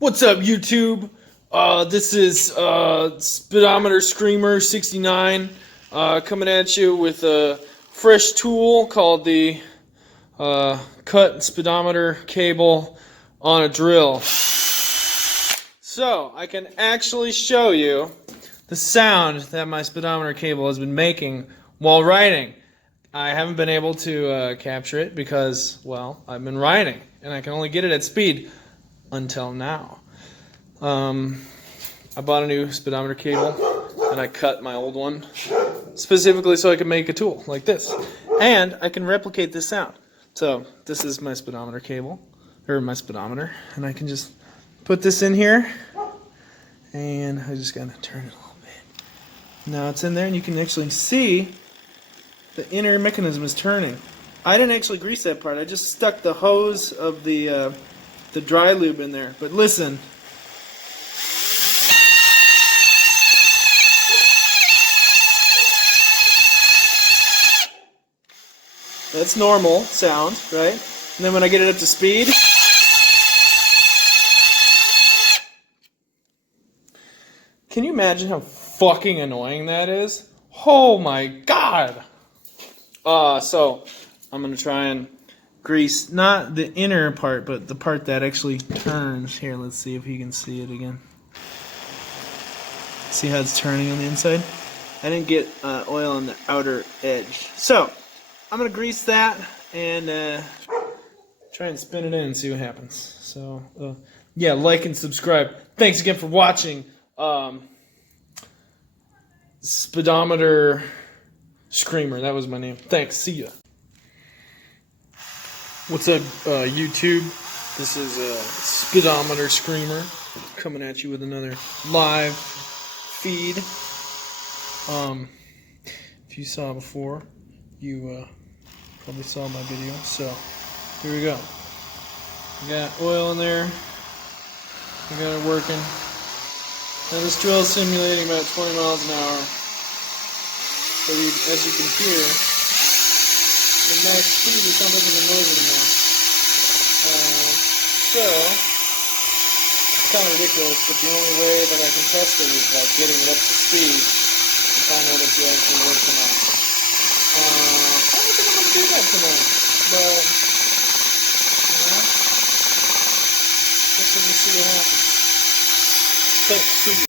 What's up, YouTube? This is Speedometer Screamer 69 coming at you with a fresh tool called the cut speedometer cable on a drill. So I can actually show you the sound that my speedometer cable has been making while riding. I haven't been able to capture it because, well, I've been riding and I can only get it at speed until now. I bought a new speedometer cable and I cut my old one specifically so I can make a tool like this, and I can replicate this sound. So this is my speedometer cable, or my speedometer, and I can just put this in here and I just gotta turn it a little bit. Now it's in there and you can actually see the inner mechanism is turning. I didn't actually grease that part. I just stuck the hose of the dry lube in there. But listen. That's normal sound, right? And then when I get it up to speed, can you imagine how fucking annoying that is? Oh my god! So I'm gonna try and grease not the inner part, but the part that actually turns. Here, let's see if you can see it again. See how it's turning on the inside? I didn't get oil on the outer edge. So I'm gonna grease that and try and spin it in and see what happens. So yeah, like and subscribe. Thanks again for watching. Speedometer Screamer, that was my name. Thanks, see ya. What's up, YouTube? This is Speedometer Screamer coming at you with another live feed. If you saw before, you probably saw my video. So here we go. We got oil in there. We got it working. Now this drill is simulating about 20 miles an hour. So as you can hear, the max speed is not making the noise anymore. So it's kind of ridiculous, but the only way that I can test it is by getting it up to speed to find out if it actually works or not. I don't think I'm going to do that tonight, but, you know, just so we see what happens. Thanks, see you.